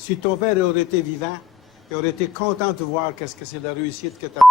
Si ton père aurait été vivant, il aurait été content de voir qu'est-ce que c'est la réussite que tu as.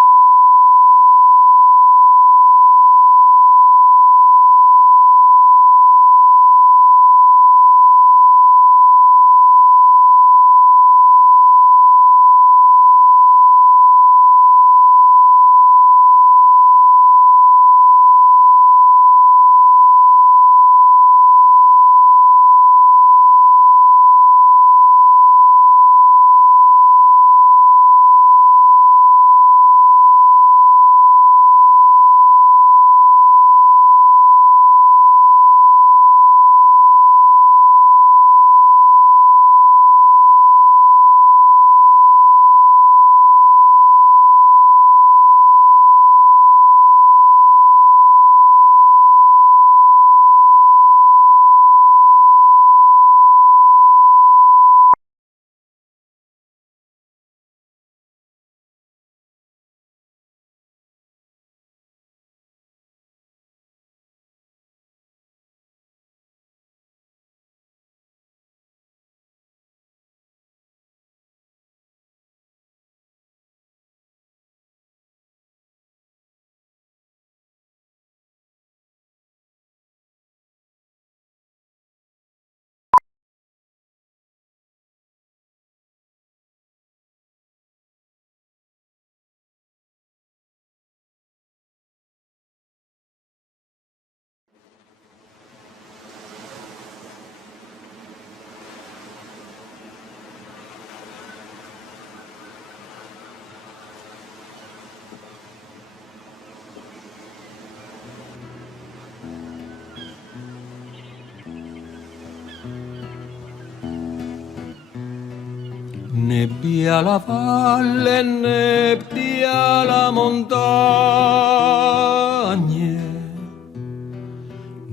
Nebbia la valle, nebbia la montagna,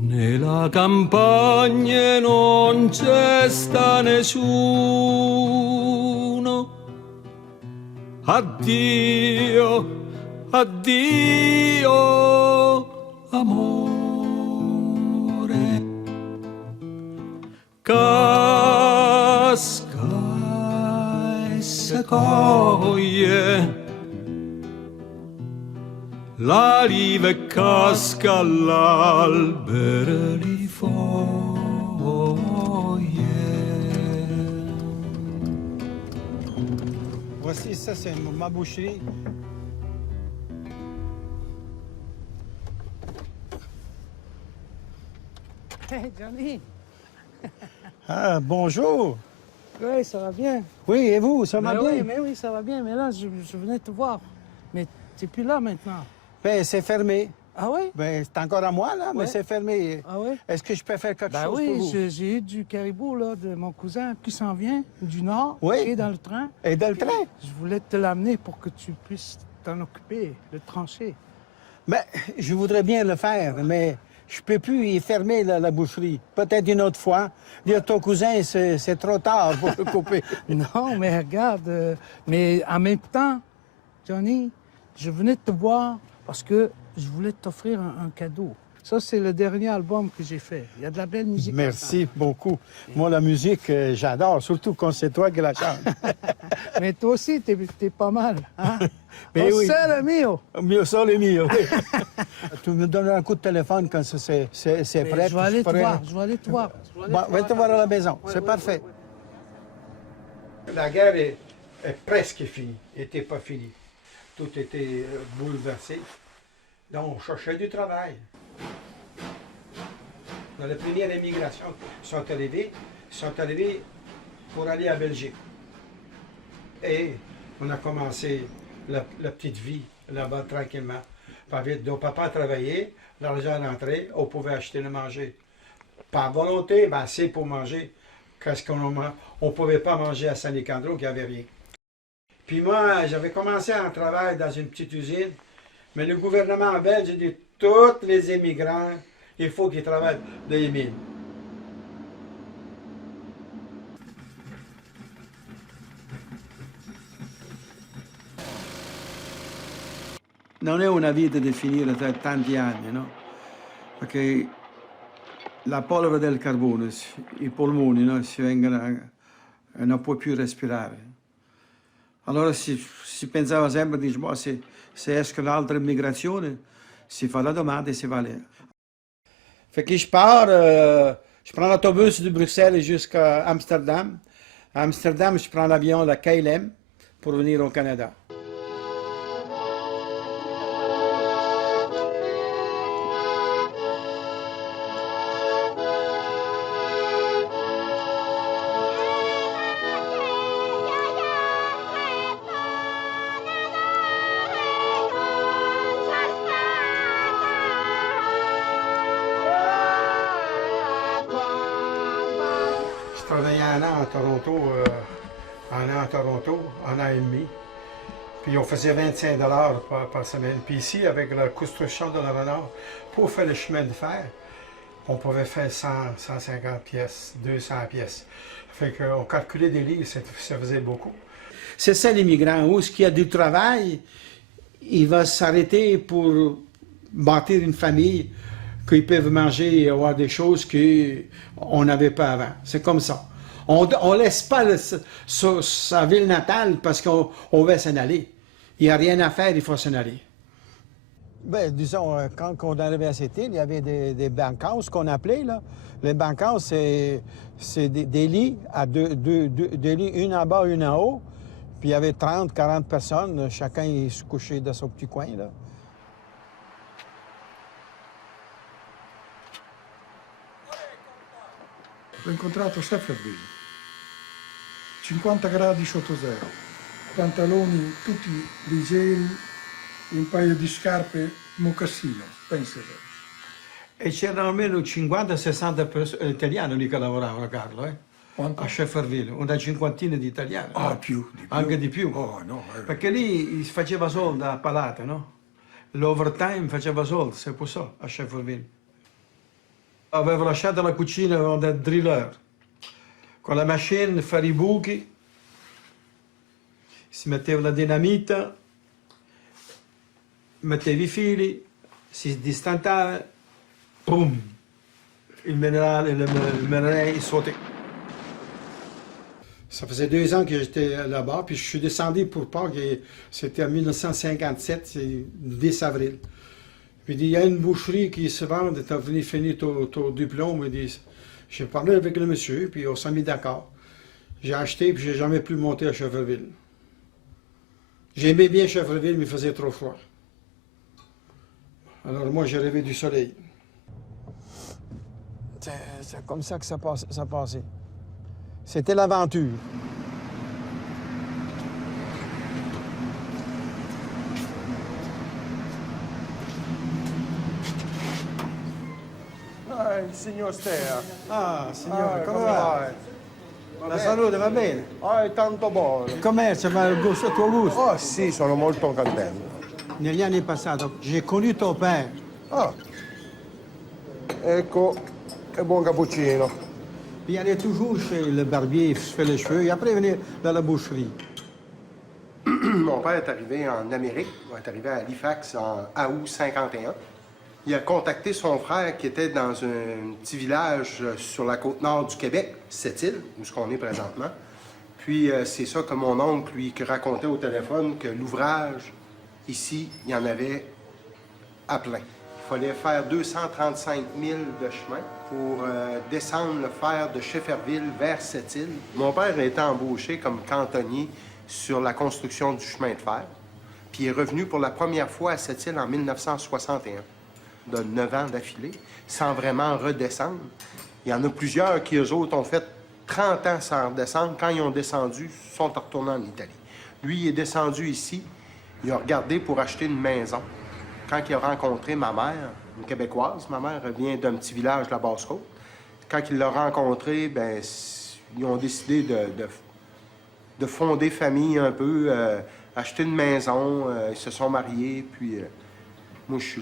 nella campagna non c'è sta nessuno. Addio, addio, amore. Casca e seccoglie, la rive casca all'albero di foglie. Voici, ça, c'est ma boucherie. Hey Johnny, Ah, bonjour. oui, ça va bien. Oui, et vous, ça va bien? Mais oui, ça va bien. Mais là, je venais te voir. Mais t'es plus là maintenant. Ben, c'est fermé. Ah oui? Ben, c'est encore à moi, là, mais Ouais. c'est fermé. Ah oui? Est-ce que je peux faire quelque Ben chose pour oui, vous? j'ai eu du caribou là, de mon cousin qui s'en vient du nord, Oui. qui est dans le train. Et dans le train? Je voulais te l'amener pour que tu puisses t'en occuper, le trancher. Ben, je voudrais bien le faire, mais je peux plus y fermer la boucherie. Peut-être une autre fois. Dire ton cousin, c'est trop tard pour le couper. Non, mais regarde, mais en même temps, Johnny, je venais te voir parce que je voulais t'offrir un cadeau. Ça, c'est le dernier album que j'ai fait. Il y a de la belle musique. Merci beaucoup. Moi, la musique, j'adore, surtout quand c'est toi qui la chante. Mais toi aussi, t'es pas mal. Hein? Mais oui. Sole mio! Mio sole mio, oui. Tu me donnes un coup de téléphone quand c'est Mais prêt. je vais aller te pourrais- voir, je vais aller te voir. Bon, va te voir à la maison, c'est parfait. La guerre est presque finie, n'était pas finie. Tout était bouleversé. Donc, on cherchait du travail. Dans la première émigration, ils sont arrivés pour aller à Belgique. Et on a commencé la petite vie là-bas tranquillement. Pas vite, donc papa travaillait, l'argent rentrait, on pouvait acheter le manger. Par volonté, ben, assez pour manger. Qu'est-ce qu'on on pouvait pas manger à Saint-Nicandro, qu'il n'y avait rien. Puis moi, j'avais commencé un travail dans une petite usine, mais le gouvernement belge a dit tous les immigrants, il faut qu'ils travaillent dans les mines. Non è una vita di finire tra tanti anni, no? Perché la polvere del carbone, i polmoni, no? Si vengono non può più respirare. Allora si pensava sempre, dice, boh, se esce l'altra immigrazione, si fa la domanda e si va lì. Fait que je pars, je prends l'autobus de Bruxelles jusqu'à Amsterdam. À Amsterdam, je prends l'avion, la KLM, pour venir au Canada. Je travaillais un an à Toronto, un an et demi. Puis on faisait 25 $ par semaine. Puis ici, avec la construction de la Renard, pour faire le chemin de fer, on pouvait faire 100, 150 pièces, 200 pièces. Fait qu'on calculait des livres, ça faisait beaucoup. C'est ça l'immigrant, où ce qu'il y a du travail, il va s'arrêter pour bâtir une famille, qu'ils peuvent manger et avoir des choses qu'on n'avait pas avant. C'est comme ça. On ne laisse pas sa ville natale parce qu'on va s'en aller. Il n'y a rien à faire, il faut s'en aller. Ben, disons, quand on arrivait à cette île, il y avait des bunkhouse qu'on appelait, là. Les bunkhouse, c'est des lits, des lits, une en bas, une en haut. Puis il y avait 30, 40 personnes, chacun il se couchait dans son petit coin, là. L'ho incontrato a Stefferville, 50 gradi sotto zero, pantaloni tutti leggeri, un paio di scarpe mocassino, pensate. E c'erano almeno 50-60 italiani lì che lavoravano, Carlo, Quanto? a Stefferville, una cinquantina di italiani. Ah, più, di più. Anche di più. Oh, no, Perché lì si faceva soldi a palate, no? L'overtime faceva soldi, c'est pour ça, a Stefferville. Avevo lasciato la cucina, avevamo del driller. Con la machine, fare i buchi, si metteva la dinamita, mettevi i fili, si distantava, boum! Il minerai, il sautait. Ça faisait 2 ans que j'étais là-bas, puis je suis descendu pour Pâques, c'était en 1957, c'est 10 avril. Puis il dit, il y a une boucherie qui se vend, tu as venu finir ton diplôme. Il dit, j'ai parlé avec le monsieur, puis on s'est mis d'accord. J'ai acheté, puis j'ai jamais plus monté à Stefferville. J'aimais bien Stefferville, mais il faisait trop froid. Alors moi, j'ai rêvé du soleil. C'est comme ça que ça passait. C'était l'aventure. Il signor Stea. Ah, signore, come come va? vai? La salute va bene? È tanto buono. Commercio, ma il gusto, il tuo gusto? Oh sì, sono molto contento. Negli anni passati, j'ai connu ton père. Ah. Ecco, che buon cappuccino. Il allait toujours chez le barbier, il se fait les cheveux, et après il venait dans la boucherie. Mon père est arrivé en Amérique, il est arrivé à Halifax en août 51. Il a contacté son frère qui était dans un petit village sur la côte nord du Québec, Sept-Îles, où ce qu'on est présentement. Puis c'est ça que mon oncle lui racontait au téléphone, que l'ouvrage, ici, il y en avait à plein. Il fallait faire 235 000 de chemin pour descendre le fer de Stefferville vers Sept-Îles. Mon père a été embauché comme cantonnier sur la construction du chemin de fer, puis il est revenu pour la première fois à Sept-Îles en 1961. De 9 ans d'affilée, sans vraiment redescendre. Il y en a plusieurs qui, eux autres, ont fait 30 ans sans redescendre. Quand ils ont descendu, ils sont retournés en Italie. Lui, il est descendu ici. Il a regardé pour acheter une maison. Quand il a rencontré ma mère, une Québécoise, ma mère vient d'un petit village de la Basse-Côte. Quand il l'a rencontrée, ben, ils ont décidé de fonder famille un peu, acheter une maison. Ils se sont mariés, puis... Moi, je suis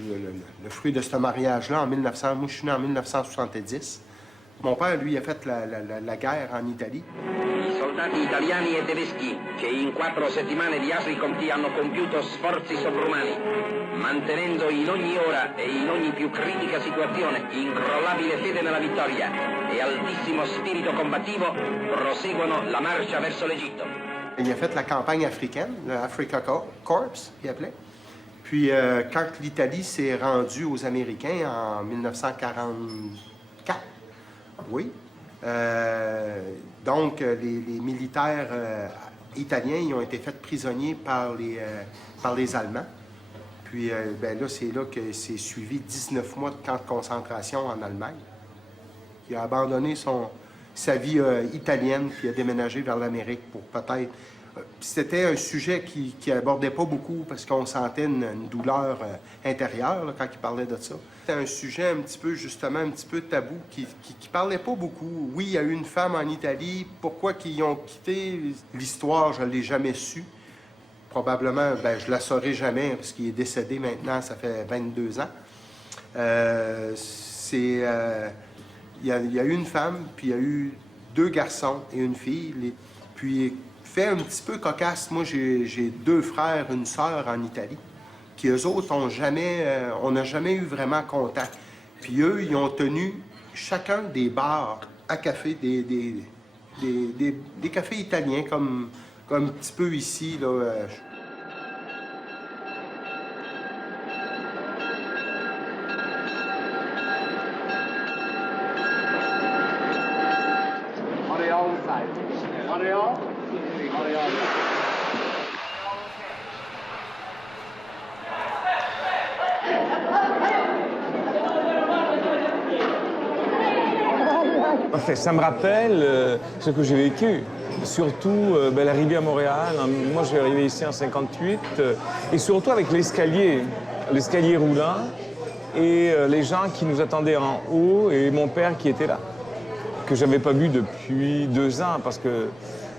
le fruit de ce mariage-là en 1900. Moi, je suis né en 1970. Mon père, lui, a fait la guerre en Italie. I soldati italiani e tedeschi che in 4 settimane di asri conti hanno compiuto sforzi sovrumani, mantenendo in ogni ora e in ogni più critica situazione incrollabile fede nella vittoria e altissimo spirito combattivo proseguono la marcia verso l'Egitto. Il a fait la campagne africaine, le Africa Corps, qu'il appelait. Puis quand l'Italie s'est rendue aux Américains en 1944, oui, donc les militaires italiens ils ont été faits prisonniers par les Allemands. Puis ben là, c'est là que s'est suivi 19 mois de camp de concentration en Allemagne. Il a abandonné sa vie italienne puis a déménagé vers l'Amérique pour peut-être... C'était un sujet qui abordait pas beaucoup parce qu'on sentait une douleur intérieure là, quand il parlait de ça. C'était un sujet un petit peu, justement, un petit peu tabou qui parlait pas beaucoup. Oui, il y a eu une femme en Italie. Pourquoi qu'ils ont quitté l'histoire, je l'ai jamais su. Probablement, ben, je la saurai jamais parce qu'il est décédé maintenant, ça fait 22 ans. Il y a eu une femme, puis il y a eu 2 garçons et une fille. Puis, fait un petit peu cocasse, moi j'ai 2 frères, une sœur en Italie, qui eux autres on n'a jamais eu vraiment contact. Puis eux, ils ont tenu chacun des bars à café, des cafés italiens, comme un petit peu ici, là. Ça me rappelle ce que j'ai vécu, surtout l'arrivée à Montréal. Moi, je suis arrivé ici en 58, et surtout avec l'escalier roulant, et les gens qui nous attendaient en haut, et mon père qui était là, que je n'avais pas vu depuis 2 ans, parce que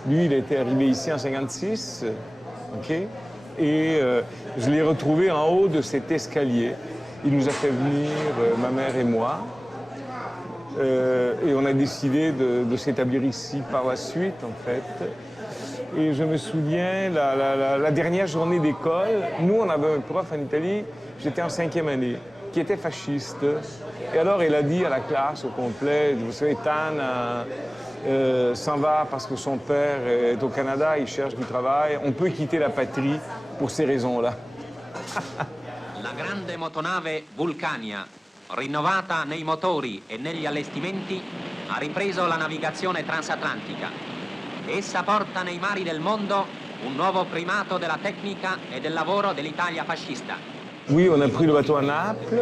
lui, il était arrivé ici en 56, OK? Et je l'ai retrouvé en haut de cet escalier. Il nous a fait venir, ma mère et moi. Et on a décidé de s'établir ici par la suite, en fait. Et je me souviens, la dernière journée d'école, nous, on avait un prof en Italie, j'étais en 5e année, qui était fasciste. Et alors, il a dit à la classe au complet, vous savez, Tan s'en va parce que son père est au Canada, il cherche du travail, on peut quitter la patrie pour ces raisons-là. La grande motonave Vulcania, rinnovata nei motori e negli allestimenti, ha ripreso la navigazione transatlantica. Essa porta nei mari del mondo un nuovo primato della tecnica e del lavoro dell'Italia fascista. Oui, on a pris le bateau à Naples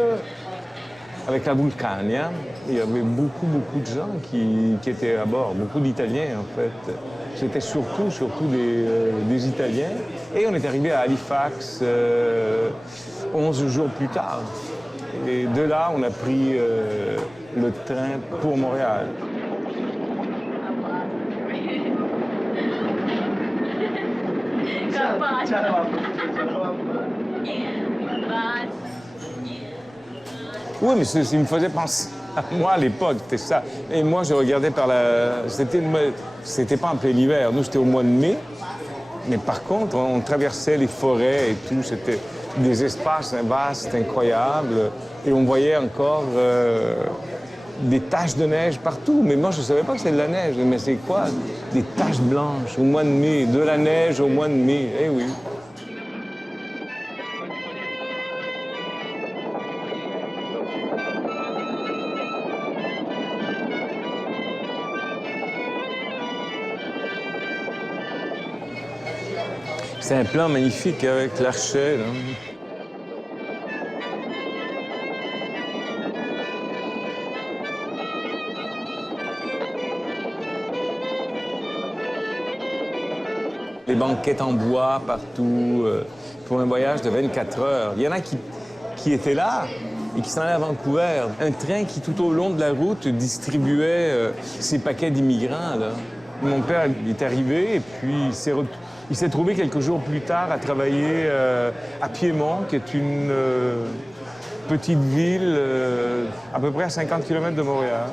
avec la Vulcania. Il y avait beaucoup de gens qui étaient à bord, beaucoup d'Italiens en fait. C'était surtout des Italiens. Et on est arrivé à Halifax 11 jours plus tard. Et de là, on a pris le train pour Montréal. Oui, mais ça me faisait penser à moi à l'époque, c'était ça. Et moi, je regardais par la... C'était pas en plein hiver, nous, c'était au mois de mai. Mais par contre, on traversait les forêts et tout, c'était des espaces vastes, incroyables. Et on voyait encore des taches de neige partout. Mais moi, je ne savais pas que c'était de la neige. Mais c'est quoi? Des taches blanches au mois de mai, de la neige au mois de mai. Eh oui. C'est un plan magnifique avec l'archet. Les banquettes en bois partout, pour un voyage de 24 heures. Il y en a qui étaient là et qui s'en allaient à Vancouver. Un train qui, tout au long de la route, distribuait ces paquets d'immigrants. Mon père est arrivé et puis il s'est trouvé quelques jours plus tard à travailler à Piémont, qui est une petite ville à peu près à 50 km de Montréal.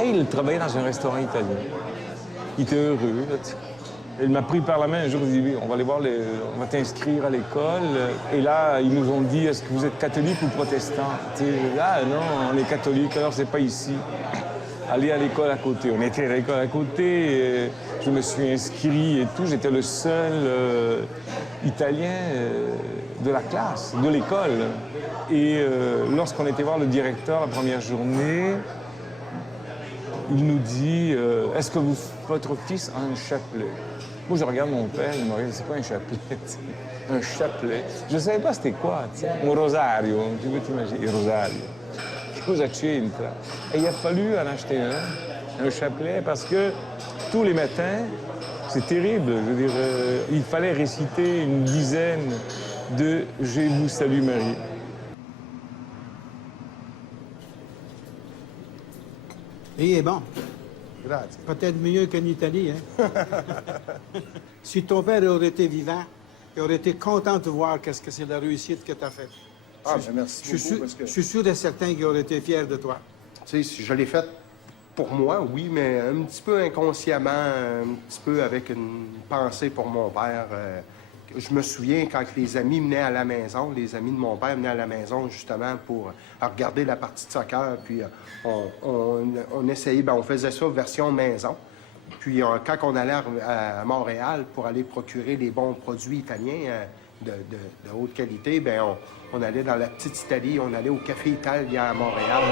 Et il travaillait dans un restaurant italien. Il était heureux. Il m'a pris par la main un jour, il dit « On va aller voir, on va t'inscrire à l'école. » Et là, ils nous ont dit « Est-ce que vous êtes catholique ou protestant ?» Ah non, on est catholique, alors c'est pas ici. aller à l'école à côté. On était à l'école à côté, et je me suis inscrit et tout. J'étais le seul Italien de la classe, de l'école. Et lorsqu'on était voir le directeur la première journée, il nous dit est-ce que votre fils a un chapelet? Moi, je regarde mon père, il me regarde, c'est quoi un chapelet? Un chapelet. Je ne savais pas c'était quoi, tu sais. Un rosario, tu peux t'imaginer, un rosario. Cosa c'entra? Et il a fallu en acheter un chapelet, parce que tous les matins, c'est terrible, je veux dire, il fallait réciter une dizaine de « Je vous salue Marie ». Il est bon. Grazie. Peut-être mieux qu'en Italie, hein? Si ton père aurait été vivant, il aurait été content de voir qu'est-ce que c'est la réussite que tu as faite. Ah, ben merci Je suis beaucoup, parce que... je suis sûr et certain qu'il aurait été fier de toi. Tu sais, je l'ai fait pour moi, oui, mais un petit peu inconsciemment, un petit peu avec une pensée pour mon père. Je me souviens quand les amis venaient à la maison, les amis de mon père venaient à la maison justement pour regarder la partie de soccer, puis on essayait, on faisait ça version maison. Puis quand on allait à Montréal pour aller procurer les bons produits italiens de haute qualité, on allait dans la petite Italie, on allait au Café Italia à Montréal.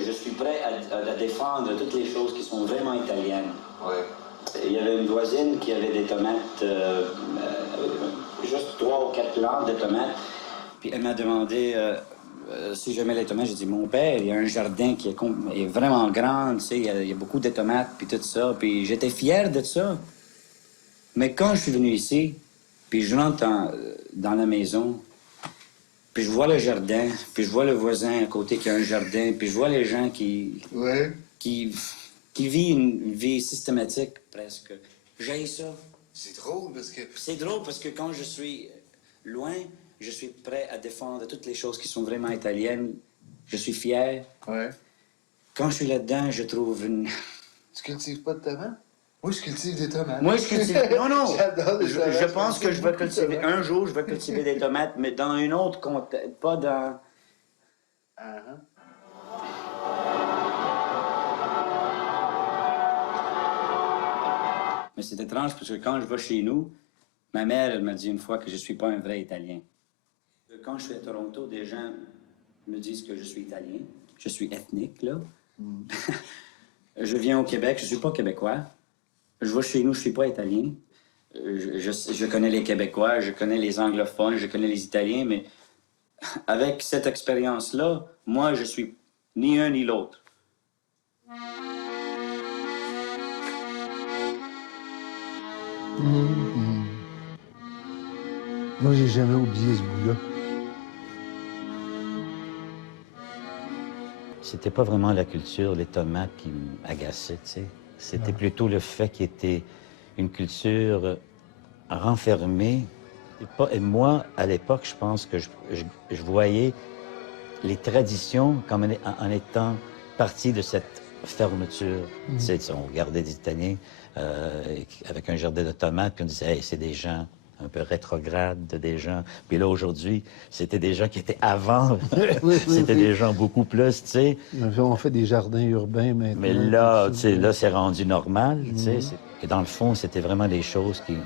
Je suis prêt à défendre toutes les choses qui sont vraiment italiennes. Ouais. Il y avait une voisine qui avait des tomates, juste 3 ou 4 plantes de tomates. Puis elle m'a demandé si j'aimais les tomates. J'ai dit, mon père, il y a un jardin qui est vraiment grand, tu sais, il y a beaucoup de tomates, puis tout ça. Puis j'étais fier de ça. Mais quand je suis venu ici, puis je rentre dans la maison, puis je vois le jardin, puis je vois le voisin à côté qui a un jardin, puis je vois les gens qui vivent une vie systématique presque. J'haïs ça. C'est drôle parce que... C'est drôle parce que quand je suis loin, je suis prêt à défendre toutes les choses qui sont vraiment italiennes. Je suis fier. Ouais. Quand je suis là-dedans, je trouve une... Tu cultives pas de tomates? Moi, je cultive des tomates. Moi, je cultive... Non, non. J'adore les tomates. Je pense que je vais cultiver... Un jour, je vais cultiver des tomates, mais dans une autre contexte, pas dans... Mais c'est étrange parce que quand je vais chez nous, ma mère, elle m'a dit une fois que je suis pas un vrai Italien. Quand je suis à Toronto, des gens me disent que je suis Italien. Je suis ethnique, là. Je viens au Québec, je suis pas Québécois. Je vais chez nous, je suis pas Italien. Je connais les Québécois, je connais les anglophones, je connais les Italiens, mais avec cette expérience-là, moi, je suis ni un ni l'autre. Moi, j'ai jamais oublié ce bout-là. C'était pas vraiment la culture, les tomates qui m'agaçaient, tu sais. C'était plutôt le fait qu'il était une culture renfermée. Et moi, à l'époque, je pense que je voyais les traditions comme en étant partie de cette fermeture. Tu sais, on regardait des Italiens avec un jardin de tomates, puis on disait, hey, c'est des gens un peu rétrogrades, des gens... Puis là, aujourd'hui, c'était des gens qui étaient avant. C'était des gens beaucoup plus, tu sais. On fait des jardins urbains maintenant. Mais là, tu sais, là, c'est rendu normal, tu sais. Et dans le fond, c'était vraiment des choses qui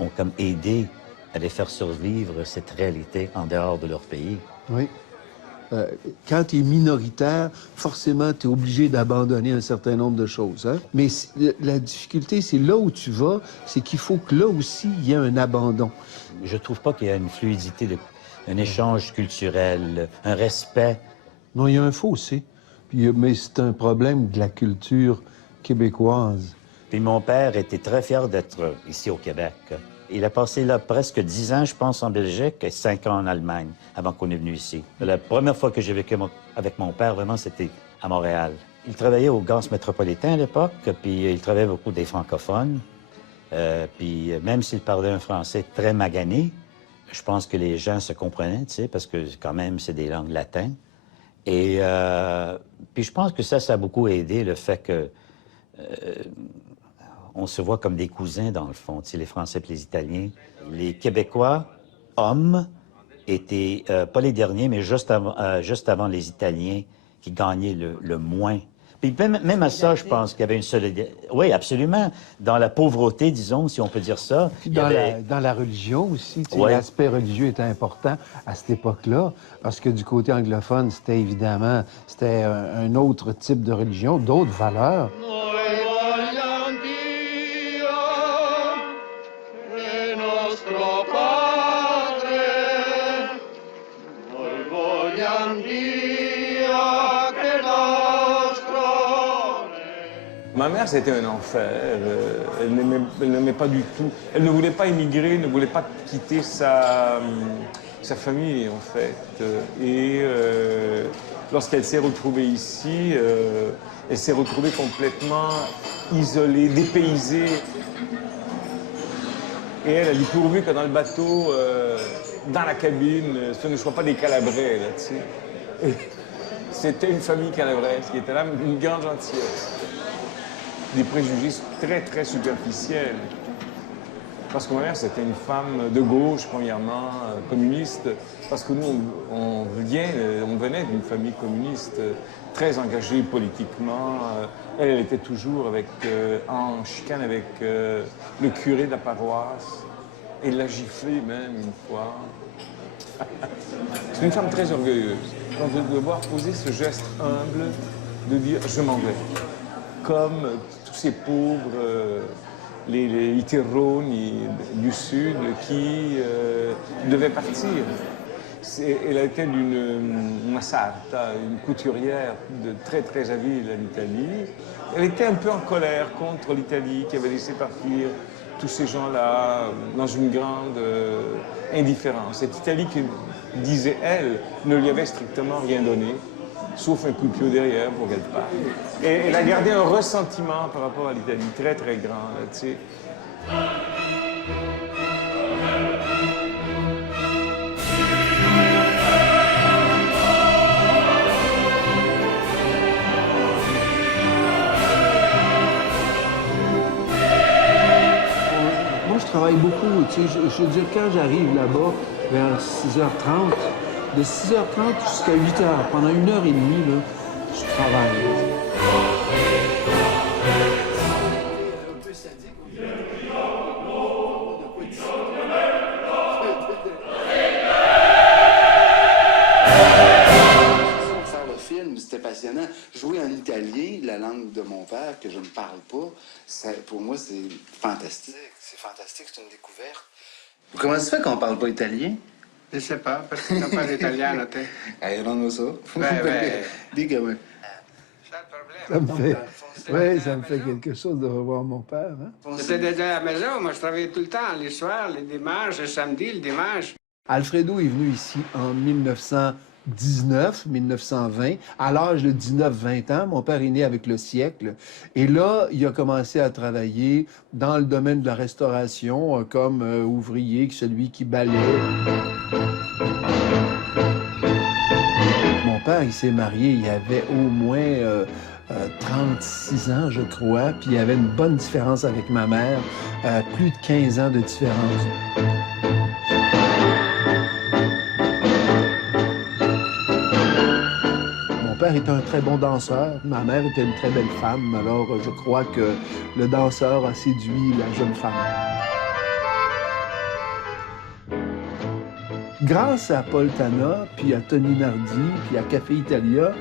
ont comme aidé à les faire survivre cette réalité en dehors de leur pays. Oui. Quand tu es minoritaire, forcément, tu es obligé d'abandonner un certain nombre de choses. Hein? Mais la difficulté, c'est là où tu vas, c'est qu'il faut que là aussi, il y ait un abandon. Je trouve pas qu'il y a une fluidité, un échange culturel, un respect Non, il y a un fossé. Mais c'est un problème de la culture québécoise. Puis mon père était très fier d'être ici au Québec. Il a passé là presque 10 ans, je pense, en Belgique et 5 ans en Allemagne avant qu'on est venu ici. La première fois que j'ai vécu avec mon père, vraiment, c'était à Montréal. Il travaillait au Gaz métropolitain à l'époque, puis il travaillait beaucoup des francophones. Puis même s'il parlait un français très magané, je pense que les gens se comprenaient, tu sais, parce que quand même, c'est des langues latines. Et puis je pense que ça a beaucoup aidé le fait que on se voit comme des cousins dans le fond, tu sais, les Français et les Italiens. Les Québécois, hommes, étaient pas les derniers, mais juste avant les Italiens qui gagnaient le moins. Puis même à ça, je pense qu'il y avait une solidarité. Oui, absolument. Dans la pauvreté, disons, si on peut dire ça. Puis dans la religion aussi, tu sais, Ouais. l'aspect religieux était important à cette époque-là, parce que du côté anglophone, c'était évidemment, c'était un autre type de religion, d'autres valeurs. Ma mère, c'était un enfer. Elle n'aimait pas du tout. Elle ne voulait pas immigrer, ne voulait pas quitter sa famille, en fait. Et lorsqu'elle s'est retrouvée ici, elle s'est retrouvée complètement isolée, dépaysée. Et elle a dit pourvu que dans le bateau, dans la cabine, ce ne soit pas des Calabrais, là, tu sais. Et c'était une famille calabraise qui était là, une grande gentillesse. Des préjugés très, très superficiels. Parce que ma mère, c'était une femme de gauche, premièrement, communiste. Parce que nous, on venait d'une famille communiste, très engagée politiquement. Elle était toujours en chicane avec le curé de la paroisse. Elle l'a giflé même une fois. C'est une femme très orgueilleuse. Donc de devoir poser ce geste humble de dire « je m'en vais ». Comme tous ces pauvres, les Iterroni du Sud qui devaient partir. Elle a été d'une Massarta, une couturière très très habile en Italie. Elle était un peu en colère contre l'Italie qui avait laissé partir tous ces gens-là dans une grande indifférence. Cette Italie qui, disait elle, ne lui avait strictement rien donné, sauf un coup de pied derrière pour qu'elle parte. Et elle a gardé un ressentiment par rapport à l'Italie, très très grand, là, tu sais. Moi, je travaille beaucoup. Tu sais, je veux dire, quand j'arrive là-bas, vers 6h30, de 6h30 jusqu'à 8h, pendant 1h30, là, je travaille. Faire le film, c'était passionnant. Jouer en italien, la langue de mon père, que je ne parle pas, pour moi, c'est fantastique. C'est fantastique, c'est une découverte. Comment ça se fait qu'on ne parle pas italien? Je sais pas, parce que non parlo italiano, te. Non lo so. Dis-moi. Ça me fait quelque chose de revoir mon père. Hein? J'étais déjà à la maison, moi je travaillais tout le temps, les soirs, les dimanches, le samedi, le dimanche. Alfredo est venu ici en 1919-1920, à l'âge de 19-20 ans. Mon père est né avec le siècle. Et là, il a commencé à travailler dans le domaine de la restauration comme ouvrier, celui qui balayait. Mon père, il s'est marié, il avait au moins 36 ans, je crois, puis il y avait une bonne différence avec ma mère, plus de 15 ans de différence. Mon père était un très bon danseur, ma mère était une très belle femme, alors je crois que le danseur a séduit la jeune femme. Grâce à Paul Tana, puis à Tony Nardi, puis à Café Italia,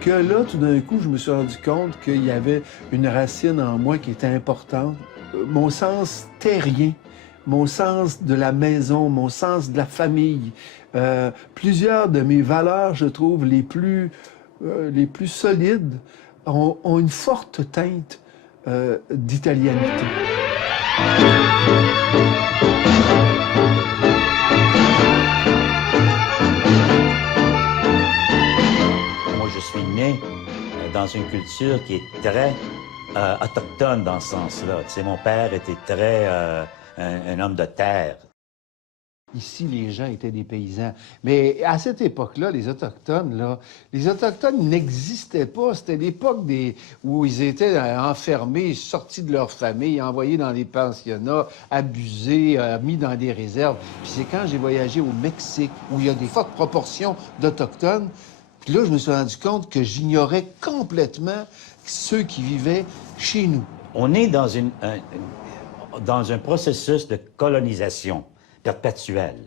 que là, tout d'un coup, je me suis rendu compte qu'il y avait une racine en moi qui était importante. Mon sens terrien, mon sens de la maison, mon sens de la famille. Plusieurs de mes valeurs, je trouve, les plus les plus solides ont une forte teinte d'italianité. Moi, je suis né dans une culture qui est très autochtone dans ce sens-là. Tu sais, mon père était très un homme de terre. Ici, les gens étaient des paysans. Mais à cette époque-là, les Autochtones n'existaient pas. C'était l'époque où ils étaient enfermés, sortis de leur famille, envoyés dans des pensionnats, abusés, mis dans des réserves. Puis c'est quand j'ai voyagé au Mexique, où il y a des fortes proportions d'Autochtones, puis là, je me suis rendu compte que j'ignorais complètement ceux qui vivaient chez nous. On est dans un processus de colonisation perpétuelle.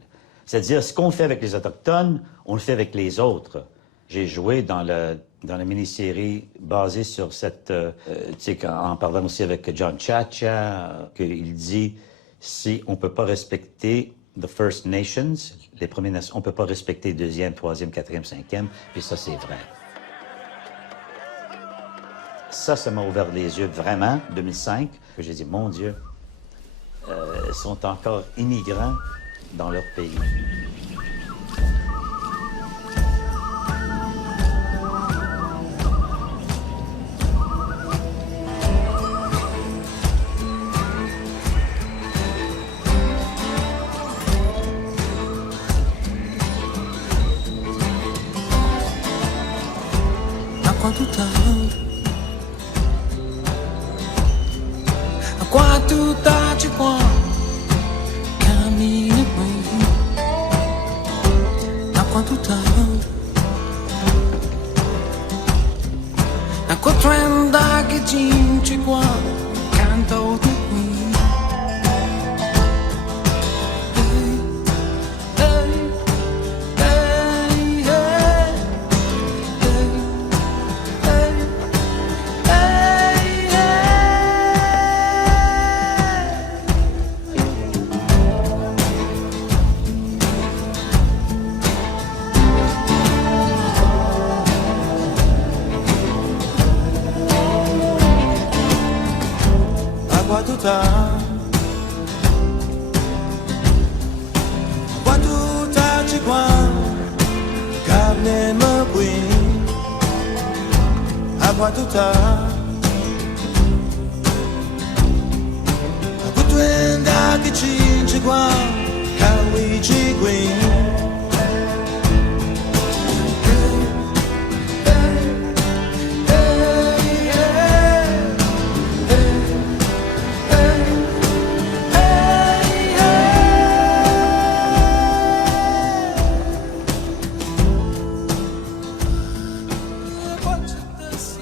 C'est-à-dire, ce qu'on fait avec les Autochtones, on le fait avec les autres. J'ai joué dans la mini-série basée sur cette... tu sais, en parlant aussi avec John Chacha, qu'il dit, si on ne peut pas respecter the First Nations, les Premières Nations, on ne peut pas respecter deuxième, troisième, quatrième, cinquième, puis ça, c'est vrai. Ça m'a ouvert les yeux vraiment, 2005, que j'ai dit, mon Dieu, sont encore immigrants dans leur pays. À quoi tout t'arrange? À quoi tout t'as tu crois? Camine bem. À quoi tout t'arrange? À quoi tu andas que tu crois? Canto tu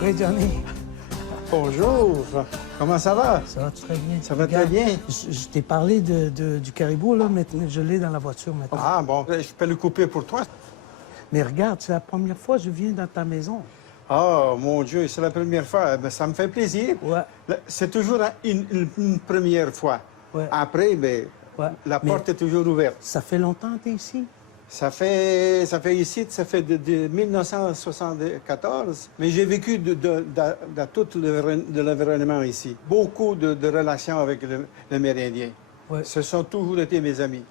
Oui, Johnny. Bonjour. Comment ça va? Ça va très bien. Ça va Regarde, très bien. Je t'ai parlé du caribou, là, maintenant. Je l'ai dans la voiture maintenant. Ah, bon, je peux le couper pour toi. Mais regarde, c'est la première fois que je viens dans ta maison. Oh, mon Dieu, c'est la première fois. Ben, ça me fait plaisir. Ouais. C'est toujours une première fois. Ouais. Après, ben, Ouais. la Mais porte est toujours ouverte. ça fait longtemps que tu es ici? Ça fait de 1974, mais j'ai vécu de tout l'environnement ici. Beaucoup de relations avec les Mérindiens. Ouais. Ce sont toujours été mes amis.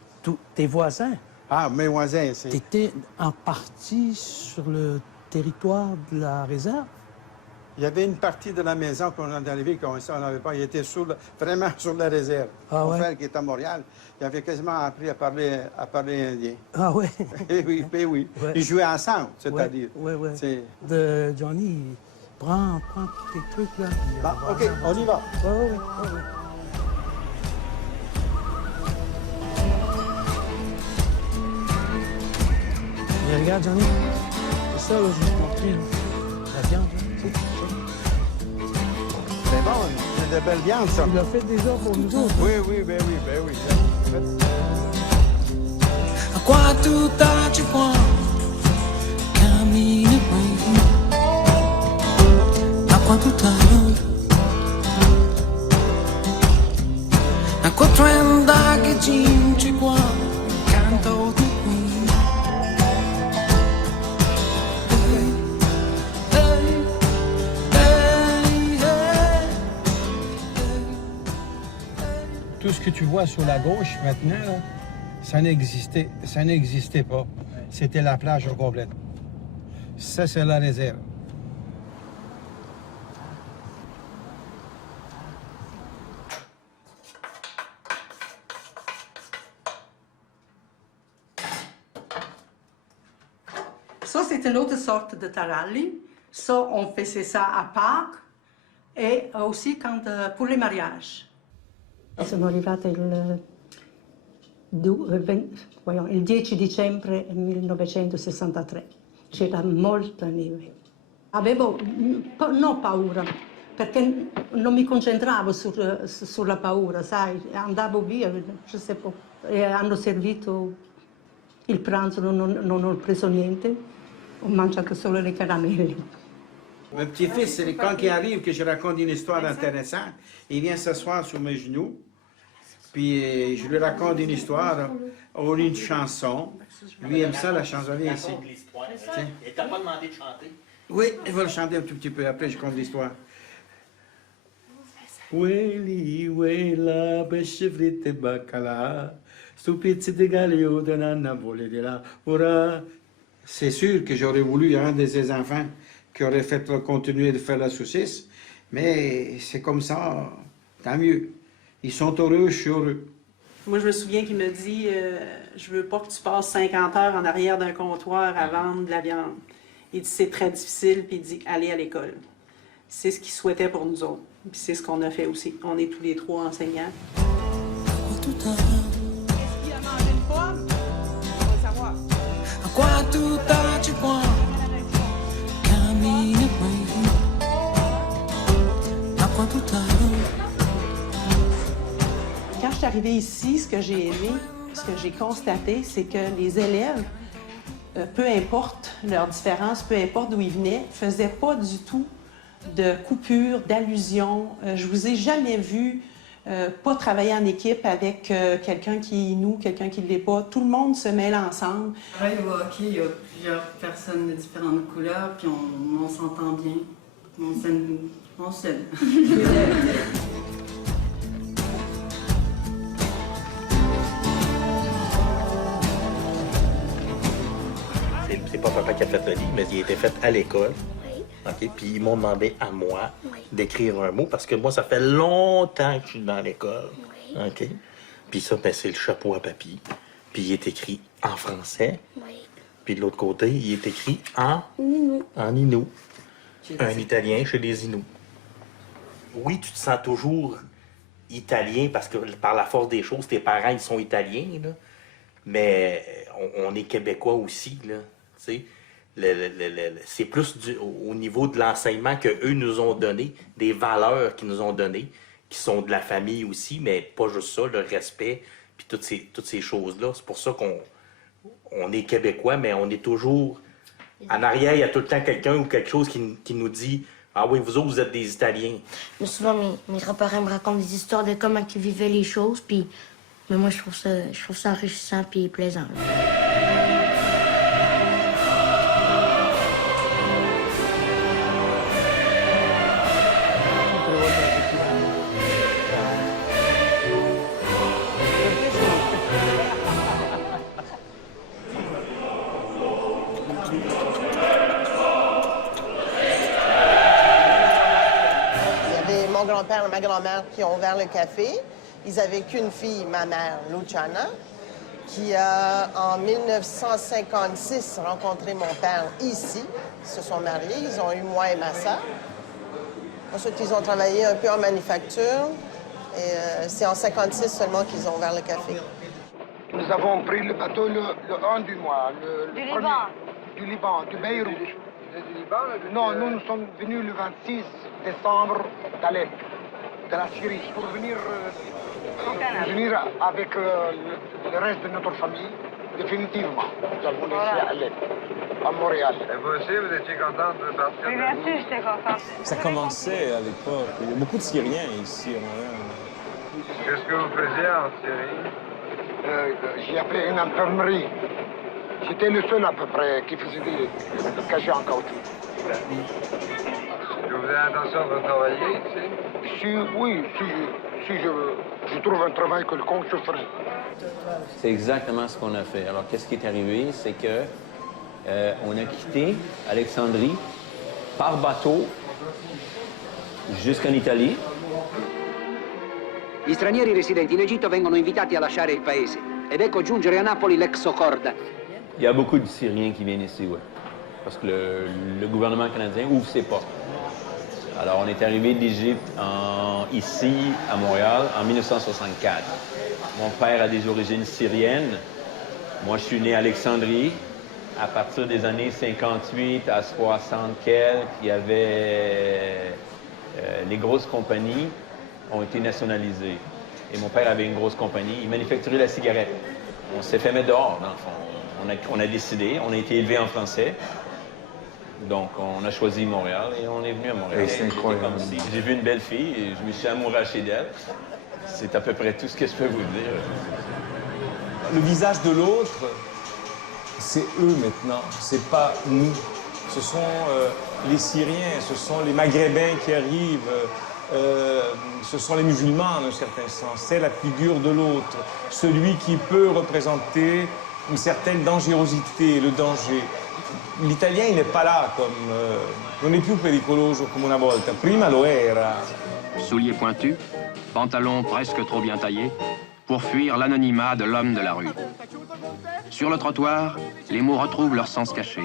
Tes voisins? Ah, mes voisins, Tu étais en partie sur le territoire de la réserve? Il y avait une partie de la maison qu'on est arrivé, qu'on n'avait pas. Il était vraiment sur la réserve. Ah, Mon ouais? frère qui est à Montréal, il avait quasiment appris à parler indien. Ah oui? Eh oui, eh oui. Ouais. Ils jouaient ensemble, c'est-à-dire. Oui, oui. C'est- Johnny, prends tes trucs, là. puis Ah, va OK, aller on y va. Oui, oui, oui. Mais regarde, Johnny, c'est ça, là, je vais te montrer, là. La viande, là, tu sais. C'est bon, c'est de belles viandes, ça. Tu l'as fait déjà pour nous autres. Oui, oui, ben oui, ben oui. À quoi tout t'as tu crois? Camine bem. À quoi tout t'arrange? À quoi tu andas que tu crois? Canto tu Tout ce que tu vois sur la gauche maintenant, là, ça n'existait pas. C'était la plage au complet. Ça, c'est la réserve. Ça, c'est une autre sorte de taralli. Ça, on faisait ça à Pâques et aussi pour les mariages. Sono arrivata il 10 dicembre 1963. C'era molta neve. Avevo non paura, perché non mi concentravo sulla paura, sai, andavo via, e hanno servito il pranzo, non ho preso niente, ho mangiato solo le caramelle. Mon petit-fils, quand il arrive, que je raconte une histoire intéressante, il vient s'asseoir sur mes genoux, puis je lui raconte une histoire, ou une chanson. Lui aime ça, la chanson, viens ici. Et t'as pas demandé de chanter? Oui, il va le chanter un tout petit peu, après je compte l'histoire. Weli, wela, bechevrit bacala, stupiti de galio de nana volé de la ora. C'est sûr que j'aurais voulu un de ces enfants qui aurait fait continuer de faire la saucisse, mais c'est comme ça, tant mieux. Ils sont heureux, je suis heureux. Moi, je me souviens qu'il me dit je veux pas que tu passes 50 heures en arrière d'un comptoir à vendre de la viande. Il dit c'est très difficile, puis il dit allez à l'école. C'est ce qu'il souhaitait pour nous autres. Puis c'est ce qu'on a fait aussi. On est tous les trois enseignants. Qui a mangé une pomme? On va le savoir. À quoi tout tu crois? Camine à quoi tout Quand je suis arrivée ici, ce que j'ai aimé, ce que j'ai constaté, c'est que les élèves, peu importe leur différence, peu importe d'où ils venaient, ne faisaient pas du tout de coupure, d'allusion. Je vous ai jamais vu pas travailler en équipe avec quelqu'un qui est inou, quelqu'un qui ne l'est pas. Tout le monde se mêle ensemble. Pareil au hockey, il y a plusieurs personnes de différentes couleurs, puis on s'entend bien. On s'aime. C'est pas papa qui a fait le livre, mais il a été fait à l'école. OK? Puis ils m'ont demandé à moi d'écrire un mot parce que moi, ça fait longtemps que je suis dans l'école. OK? Puis ça, ben, c'est le chapeau à papy. Puis il est écrit en français. Puis de l'autre côté, il est écrit en Inou. Un Italien chez les Inuits. Oui, tu te sens toujours italien parce que par la force des choses, tes parents, ils sont italiens, là. Mais on est québécois aussi, là. Tu sais, c'est plus au niveau de l'enseignement qu'eux nous ont donné, des valeurs qu'ils nous ont données, qui sont de la famille aussi, mais pas juste ça, le respect, puis toutes ces choses-là. C'est pour ça qu'on est québécois, mais on est toujours... En arrière, il y a tout le temps quelqu'un ou quelque chose qui nous dit « Ah oui, vous autres, vous êtes des Italiens. » Mais souvent, mes grands-parents me racontent des histoires de comment ils vivaient les choses, puis... Mais moi, je trouve ça enrichissant puis plaisant. Mon grand-père et ma grand-mère qui ont ouvert le café. Ils n'avaient qu'une fille, ma mère, Luciana, qui a, en 1956, rencontré mon père ici. Ils se sont mariés, ils ont eu moi et ma sœur. Ensuite, ils ont travaillé un peu en manufacture. Et c'est en 1956 seulement qu'ils ont ouvert le café. Nous avons pris le bateau le 1 du mois. Du premier, Liban? Du Liban, du Beyrouth. Du Liban? Non, nous sommes venus le 26 décembre d'Alep, de la Syrie, pour venir avec le reste de notre famille, définitivement. Nous avons laissé à Alep, à Montréal. Et vous aussi, vous étiez contente de partir? Oui, bien sûr, j'étais contente. Ça commençait à l'époque. Il y a beaucoup de Syriens ici à Montréal. Qu'est-ce que vous faisiez en Syrie? J'ai appelé une infirmerie. J'étais le seul à peu près qui faisait des cachets en caoutchouc. Vous avez l'intention de travailler ici? Oui, si si je trouve un travail quelconque, je ferai. C'est exactement ce qu'on a fait. Alors, qu'est-ce qui est arrivé? C'est que on a quitté Alexandrie par bateau jusqu'en Italie. Gli stranieri residenti in Egitto vengono invitati a lasciare il paese ed ecco giungere a Napoli l'ex-Corda. Il y a beaucoup de Syriens qui viennent ici, oui. Parce que le gouvernement canadien ouvre ses portes. Alors, on est arrivé d'Égypte ici, à Montréal, en 1964. Mon père a des origines syriennes. Moi, je suis né à Alexandrie. À partir des années 58 à 60 quelques, il y avait... les grosses compagnies ont été nationalisées. Et mon père avait une grosse compagnie. Il manufacturait la cigarette. On s'est fait mettre dehors, dans le fond. On a décidé, on a été élevé en français. Donc, on a choisi Montréal et on est venu à Montréal. C'est incroyable. J'ai vu une belle fille et je me suis amouraché d'elle. C'est à peu près tout ce que je peux vous dire. Le visage de l'autre, c'est eux maintenant, c'est pas nous. Ce sont les Syriens, ce sont les Maghrébins qui arrivent, ce sont les musulmans, en un certain sens. C'est la figure de l'autre, celui qui peut représenter une certaine dangerosité, le danger. L'italien, il n'est pas là comme... non è più pericoloso come una volta. Prima lo era. Souliers pointus, pantalon presque trop bien taillé, pour fuir l'anonymat de l'homme de la rue. Sur le trottoir, les mots retrouvent leur sens caché.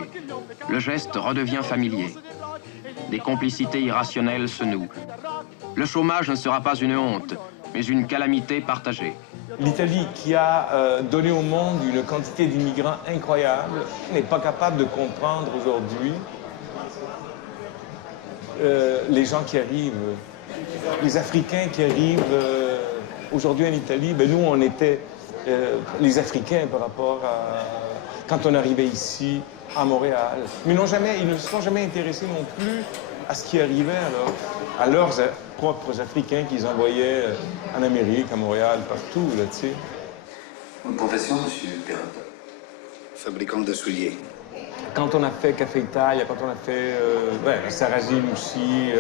Le geste redevient familier. Des complicités irrationnelles se nouent. Le chômage ne sera pas une honte, mais une calamité partagée. L'Italie, qui a donné au monde une quantité d'immigrants incroyable, n'est pas capable de comprendre aujourd'hui les gens qui arrivent, les Africains qui arrivent aujourd'hui en Italie. Ben nous, on était les Africains par rapport à quand on arrivait ici à Montréal. Mais ils ne se sont jamais intéressés non plus à ce qui arrivait à leurs propres Africains qu'ils envoyaient en Amérique, à Montréal, partout, là, tu sais. Une profession, monsieur Perrotta? Fabricant de souliers. Quand on a fait Café Italia, quand on a fait Sarrazine aussi,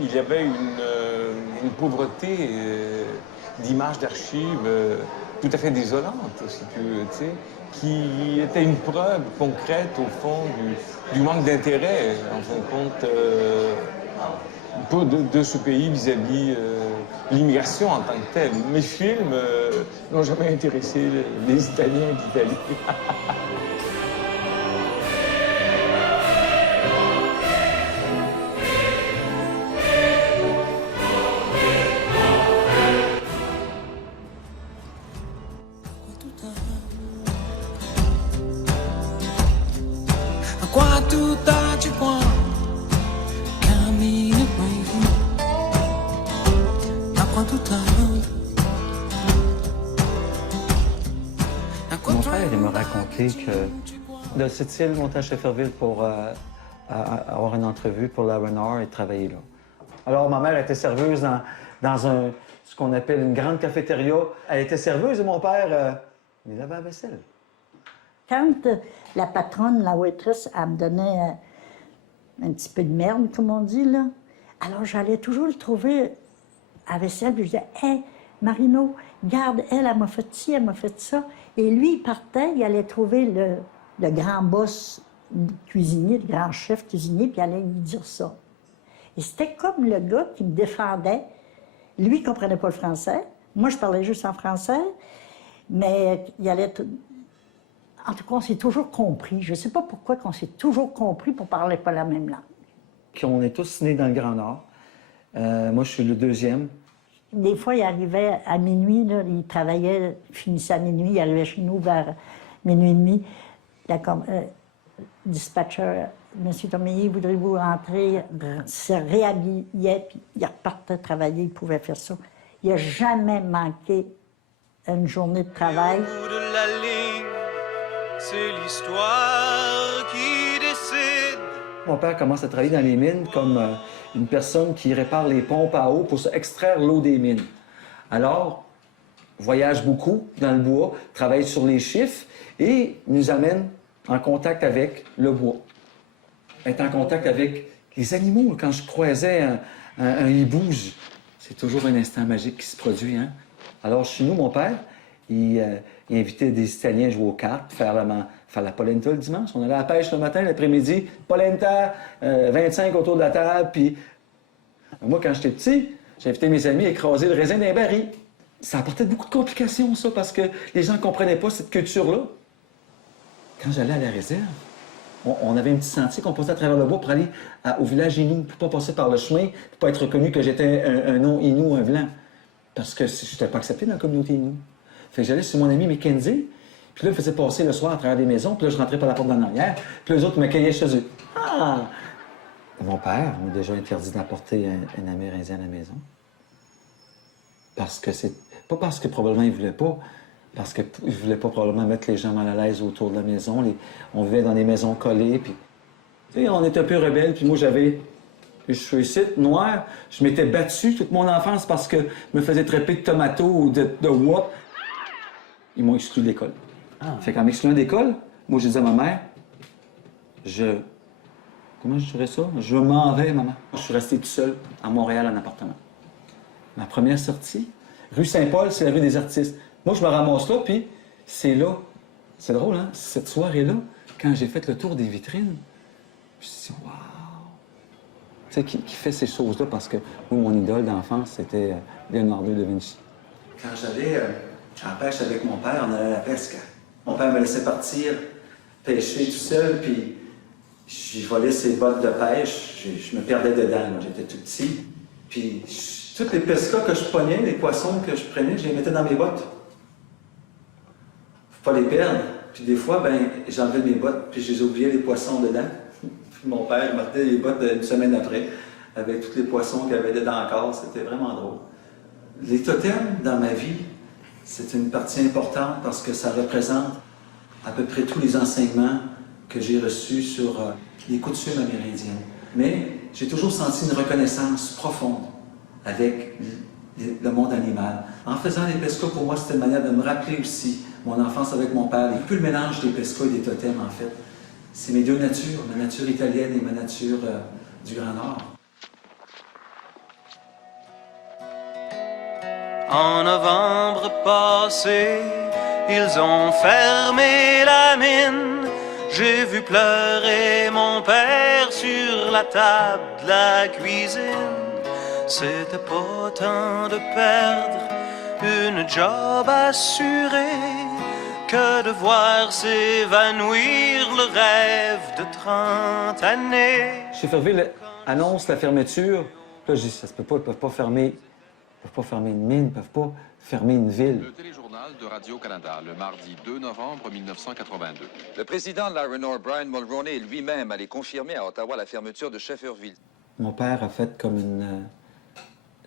il y avait une pauvreté d'images, d'archives tout à fait désolante, si tu veux, tu sais, qui était une preuve concrète, au fond, du manque d'intérêt, en fin de compte, de ce pays vis-à-vis l'immigration en tant que telle. Mes films n'ont jamais intéressé les Italiens d'Italie. Qua tu taci qua, cammini qui, a qua tu Mon père, il m'a raconté que de cette île monté à Shefferville pour avoir une entrevue pour la Renard et travailler là. Alors, ma mère était serveuse dans ce qu'on appelle une grande cafétéria. Elle était serveuse et mon père, il lavait la vaisselle. Quand la patronne, la waitress, elle me donnait un petit peu de merde, comme on dit, là, alors j'allais toujours le trouver à vaisselle, puis je disais « Hey, Marino, regarde, elle m'a fait ci, elle m'a fait ça. » Et lui, il partait, il allait trouver le grand boss cuisinier, le grand chef cuisinier, puis il allait lui dire ça. Et c'était comme le gars qui me défendait. Lui, il ne comprenait pas le français. Moi, je parlais juste en français, mais il allait... En tout cas, on s'est toujours compris. Je ne sais pas pourquoi on s'est toujours compris pour parler pas la même langue. On est tous nés dans le Grand Nord. Moi, je suis le deuxième. Des fois, il arrivait à minuit, là, il travaillait, il finissait à minuit, il arrivait chez nous vers minuit et demi. Dispatcher, Monsieur Tomilly, voudrez-vous rentrer? Il se réhabillait, puis il repartait travailler, il pouvait faire ça. Il n'a jamais manqué une journée de travail. C'est l'histoire qui décide. Mon père commence à travailler dans les mines comme une personne qui répare les pompes à eau pour extraire l'eau des mines. Alors, voyage beaucoup dans le bois, travaille sur les chiffres et nous amène en contact avec le bois. Être en contact avec les animaux. Quand je croisais un hibou, C'est toujours un instant magique qui se produit, hein? Alors, chez nous, mon père, il invitait des Italiens à jouer aux cartes, faire la polenta le dimanche. On allait à la pêche le matin, l'après-midi, polenta, 25 autour de la table, puis... Moi, quand j'étais petit, j'invitais mes amis à écraser le raisin d'un baril. Ça apportait beaucoup de complications, ça, parce que les gens ne comprenaient pas cette culture-là. Quand j'allais à la réserve, on avait un petit sentier qu'on passait à travers le bois pour aller au village Innu, pour pas passer par le chemin, pour pas être reconnu que j'étais un nom Innu, un blanc. Parce que je n'étais pas accepté dans la communauté Innu. Fait que j'allais chez mon ami Mackenzie, puis là, il me faisait passer le soir à travers des maisons, puis là, je rentrais par la porte d'en arrière, puis les autres m'accueillaient chez eux. Ah! Mon père m'a déjà interdit d'apporter un Amérindien à la maison. Parce que c'est... Pas parce que probablement il voulait pas, parce qu'il voulait pas probablement mettre les gens mal à l'aise autour de la maison. On vivait dans des maisons collées, puis... Tu sais, on était un peu rebelles, puis moi, j'avais... Je suis ici, noir. Je m'étais battu toute mon enfance parce que je me faisais traiter de tomato ou de wop. Ils m'ont exclu de l'école. Fait qu'en m'excluant d'école, moi, j'ai dit à ma mère, comment je dirais ça? Je m'en vais, maman. Je suis resté tout seul à Montréal en appartement. Ma première sortie, rue Saint-Paul, c'est la rue des artistes. Moi, je me ramasse là, puis c'est là. C'est drôle, hein? Cette soirée-là, quand j'ai fait le tour des vitrines, je me suis dit, waouh! Tu sais, qui fait ces choses-là, parce que moi, mon idole d'enfance, c'était Leonardo da Vinci. Quand j'allais en pêche avec mon père, on allait à la pesca. Mon père me laissait partir pêcher tout seul, puis je volais ses bottes de pêche. Je me perdais dedans, moi, j'étais tout petit. Puis toutes les pescas que je pognais, les poissons que je prenais, je les mettais dans mes bottes. Faut pas les perdre. Puis des fois, ben, j'enlevais mes bottes, puis je les oubliais les poissons dedans. Puis mon père mettait les bottes une semaine après, avec tous les poissons qu'il y avait dedans encore. C'était vraiment drôle. Les totems, dans ma vie, c'est une partie importante parce que ça représente à peu près tous les enseignements que j'ai reçus sur les coutumes amérindiennes. Mais j'ai toujours senti une reconnaissance profonde avec le monde animal. En faisant les pescas, pour moi, c'était une manière de me rappeler aussi mon enfance avec mon père. Un peu le mélange des pescas et des totems, en fait. C'est mes deux natures, ma nature italienne et ma nature du Grand Nord. En novembre passé, ils ont fermé la mine. J'ai vu pleurer mon père sur la table de la cuisine. C'était pas tant de perdre une job assurée que de voir s'évanouir le rêve de 30 années. Shefferville annonce la fermeture. Là, je dis, ça se peut pas, ils peuvent pas fermer une mine, ils peuvent pas fermer une ville. Le téléjournal de Radio-Canada, le mardi 2 novembre 1982. Le président de la Renault, Brian Mulroney, lui-même allait confirmer à Ottawa la fermeture de Shefferville. Mon père a fait comme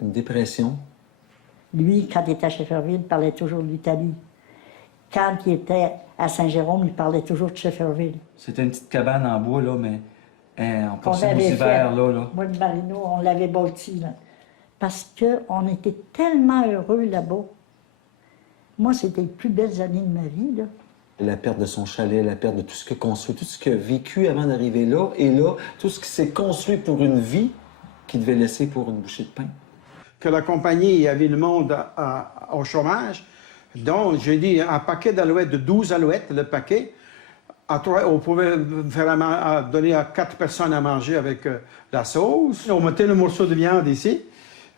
une dépression. Lui, quand il était à Shefferville, il parlait toujours de l'Italie. Quand il était à Saint-Jérôme, il parlait toujours de Shefferville. C'était une petite cabane en bois, là, mais on passait nos hivers, là. Moi, le Marino, on l'avait bâti, là. Parce qu'on était tellement heureux là-bas. Moi, c'était les plus belles années de ma vie, là. La perte de son chalet, la perte de tout ce qu'il a construit, tout ce qu'il a vécu avant d'arriver là, et là, tout ce qui s'est construit pour une vie qu'il devait laisser pour une bouchée de pain. Que la compagnie avait le monde au chômage, donc j'ai dit un paquet d'alouettes, de 12 alouettes, le paquet, on pouvait donner à 4 personnes à manger avec la sauce. On mettait le morceau de viande ici,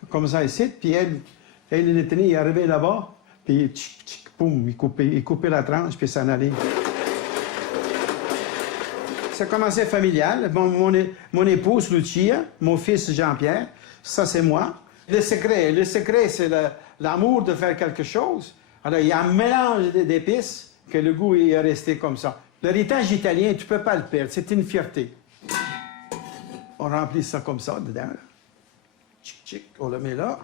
comme ça ici, puis elle les tenait, il arrivait là-bas, puis tchic, tchic, poum, il coupait la tranche, puis ça en allait. Ça commençait familial. Mon épouse Lucia, mon fils Jean-Pierre, ça c'est moi. Le secret, c'est l'amour de faire quelque chose. Alors, il y a un mélange d'épices que le goût est resté comme ça. L'héritage italien, tu ne peux pas le perdre, c'est une fierté. On remplit ça comme ça, dedans. Tchic, tchic, on le met là.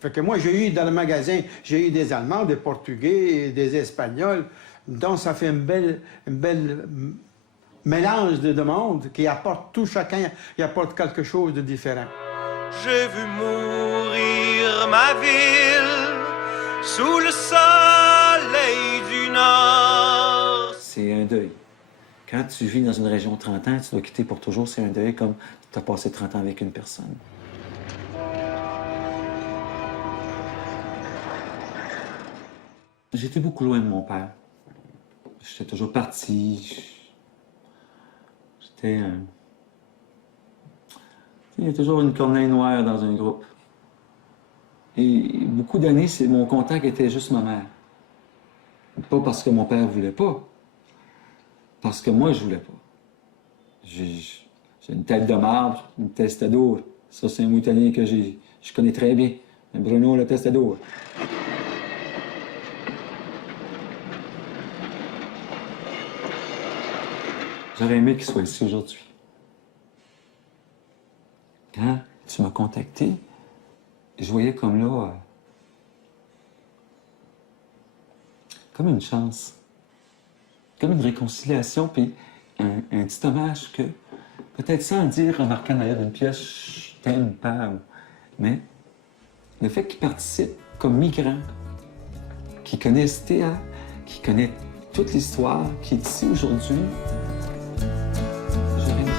Fait que moi, j'ai eu dans le magasin, j'ai eu des Allemands, des Portugais, des Espagnols. Donc, ça fait une belle mélange de monde qui apporte tout, chacun il apporte quelque chose de différent. J'ai vu mourir ma ville sous le soleil du Nord. C'est un deuil. Quand tu vis dans une région 30 ans, tu dois quitter pour toujours, c'est un deuil comme tu as passé 30 ans avec une personne. J'étais beaucoup loin de mon père. J'étais toujours parti. J'étais... Il y a toujours une corneille noire dans un groupe. Et beaucoup d'années, mon contact était juste ma mère. Pas parce que mon père voulait pas. Parce que moi, je voulais pas. J'ai une tête de marbre, une testadour. Ça, c'est un mot italien que je connais très bien. Bruno le testadour. J'aurais aimé qu'il soit ici aujourd'hui. Quand tu m'as contacté, je voyais comme là... comme une chance. Comme une réconciliation, puis un petit hommage que, peut-être sans le dire, en marquant derrière d'une pièce, je t'aime pas, mais le fait qu'il participe comme migrant, qui connaît STA, qui connaît toute l'histoire, qui est ici aujourd'hui, j'aurais aimé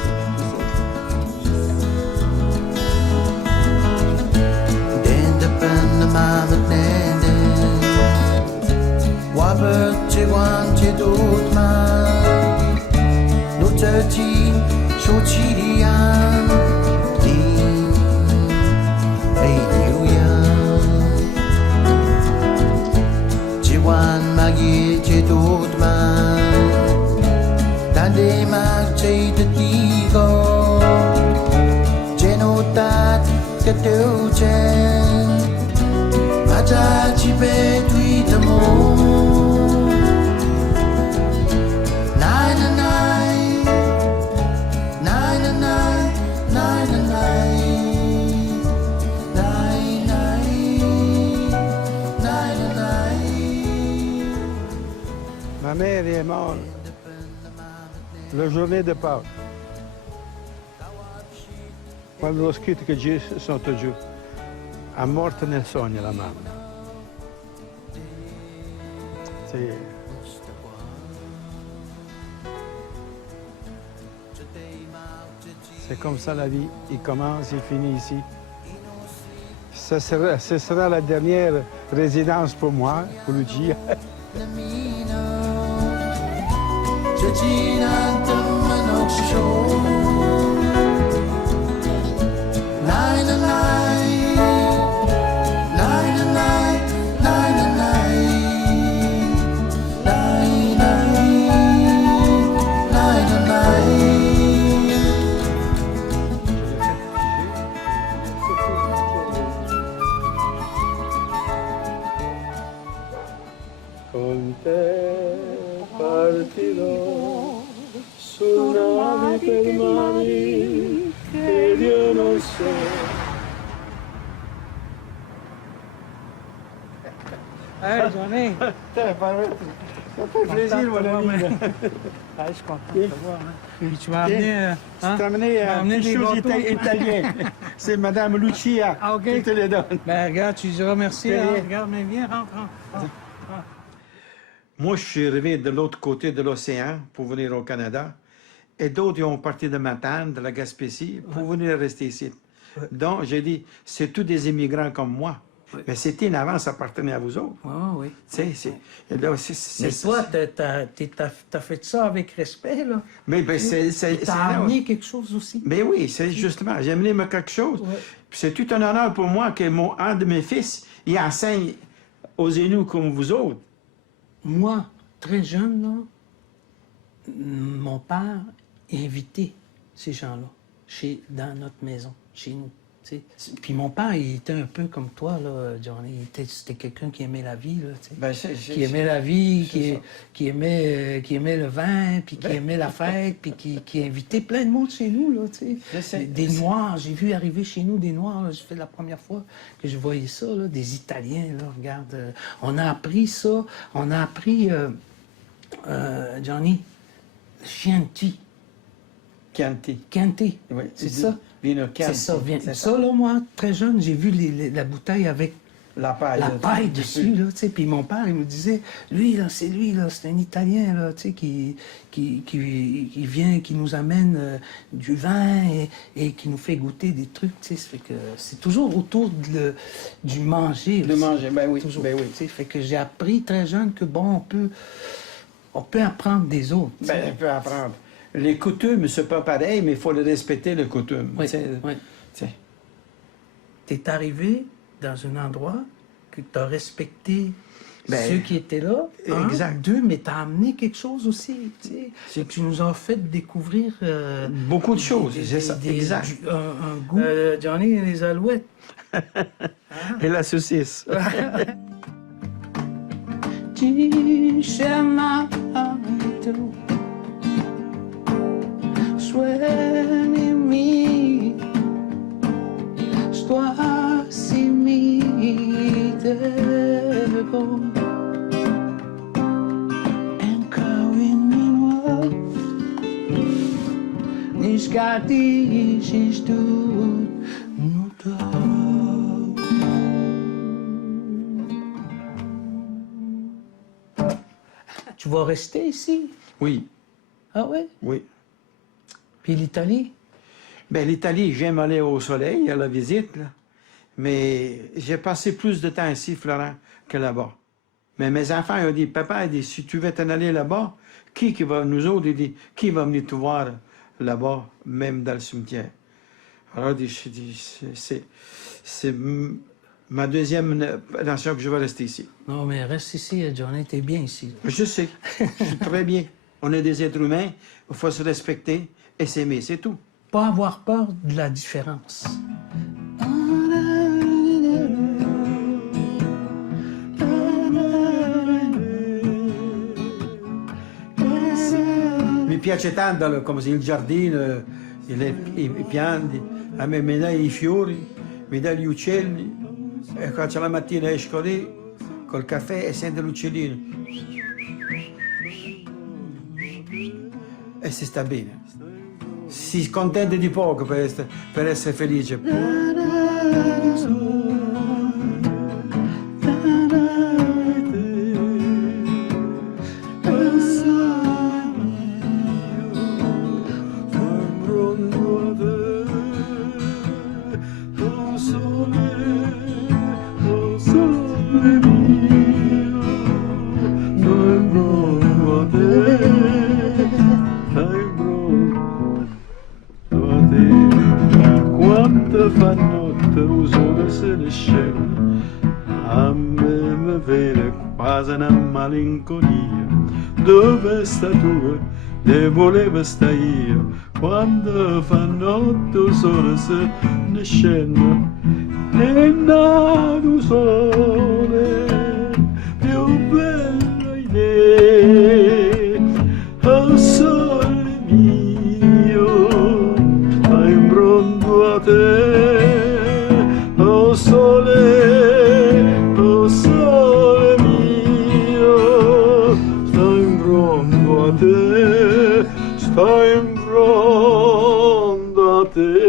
Ma mère est morte la journée de Pâques. Quando ho scritto che Gesù sotto giù, è morta nel sogno la mamma. C'est comme ça la vie. Il commence, il finit ici. Ce sera la dernière résidence pour moi, pour Lucia. Con te partirò su navi per mari che Dio non so. Hey, Johnny! Ça fait plaisir, mon ami. Je suis content de te voir. Puis tu m'as amené... Tu t'as amené des choses italiennes. C'est Madame Lucia qui te les donne. Ben regarde, tu diras merci. Hein? Regarde, mais viens, rentre. Moi, je suis arrivé de l'autre côté de l'océan pour venir au Canada. Et d'autres, ils ont parti de Matane, de la Gaspésie, pour venir rester ici. Donc, j'ai dit, c'est tous des immigrants comme moi. Mais c'était une avance, ça appartenait à vous autres. Oui. Mais toi, t'as fait ça avec respect, là. Mais t'as amené quelque chose aussi. Mais oui, c'est justement, j'ai amené quelque chose. Ouais. C'est tout un honneur pour moi que un de mes fils, il enseigne aux Inuits comme vous autres. Moi, très jeune, là, mon père invitait ces gens-là dans notre maison, chez nous. T'sais. Puis mon père, il était un peu comme toi, là, Johnny. C'était quelqu'un qui aimait la vie, là, qui aimait la vie, qui aimait le vin, puis qui aimait la fête, puis qui invitait plein de monde chez nous, là, des Noirs. J'ai vu arriver chez nous des Noirs. C'était la première fois que je voyais ça, là, des Italiens, là, regarde. On a appris ça. On a appris, Johnny, Chianti. Chianti. Oui, c'est ça. Vino Chianti. C'est ça. Ça, là, moi, très jeune, j'ai vu la bouteille avec La paille dessus, là, tu sais. Puis mon père, il me disait, lui, là, c'est un Italien, là, tu sais, qui vient, qui nous amène du vin et qui nous fait goûter des trucs, tu sais. Ça fait que c'est toujours autour du manger. De manger, ben oui, toujours, ben oui. Tu sais, fait que j'ai appris très jeune que, bon, on peut apprendre des autres. Ben, on peut apprendre. Les coutumes, c'est pas pareil, mais il faut les respecter, les coutumes. Oui, oui. T'es arrivé dans un endroit que tu as respecté ceux qui étaient là. Exact. Deux, mais tu as amené quelque chose aussi. Tu nous as fait découvrir... beaucoup de choses, c'est ça, exact. Un goût. Johnny et les alouettes. Et la saucisse. Tu vas rester ici? Oui. Ah oui? Oui. Puis l'Italie? Ben l'Italie, j'aime aller au soleil, à la visite, là. Mais j'ai passé plus de temps ici, Florent, que là-bas. Mais mes enfants ont dit, papa, il dit, si tu veux t'en aller là-bas, qui va, nous autres, il dit, qui va venir te voir là-bas, même dans le cimetière? Alors, je dis, c'est ma deuxième nation que je vais rester ici. Non, mais reste ici, Johnny, t'es bien ici. Je sais, je suis très bien. On est des êtres humains, il faut se respecter et s'aimer, c'est tout. Pas avoir peur de la différence. Mi piace tanto, come se il giardino, i pianti, a me mi dai i fiori, mi dai gli uccelli, e quando la mattina esco lì col caffè e sento l'uccellino. E si sta bene. Si contenta di poco per essere felice. Quanta fa notte il sole se ne scende, a me mi viene quasi una malinconia. Dove sta tu? Dove volevo stare io? Quando fa notte il sole se ne scende, è nato il sole, più bello idea, il sole mio, fai in pronto a te, oh sole mio, stai in pronto a te, stai in pronto a te.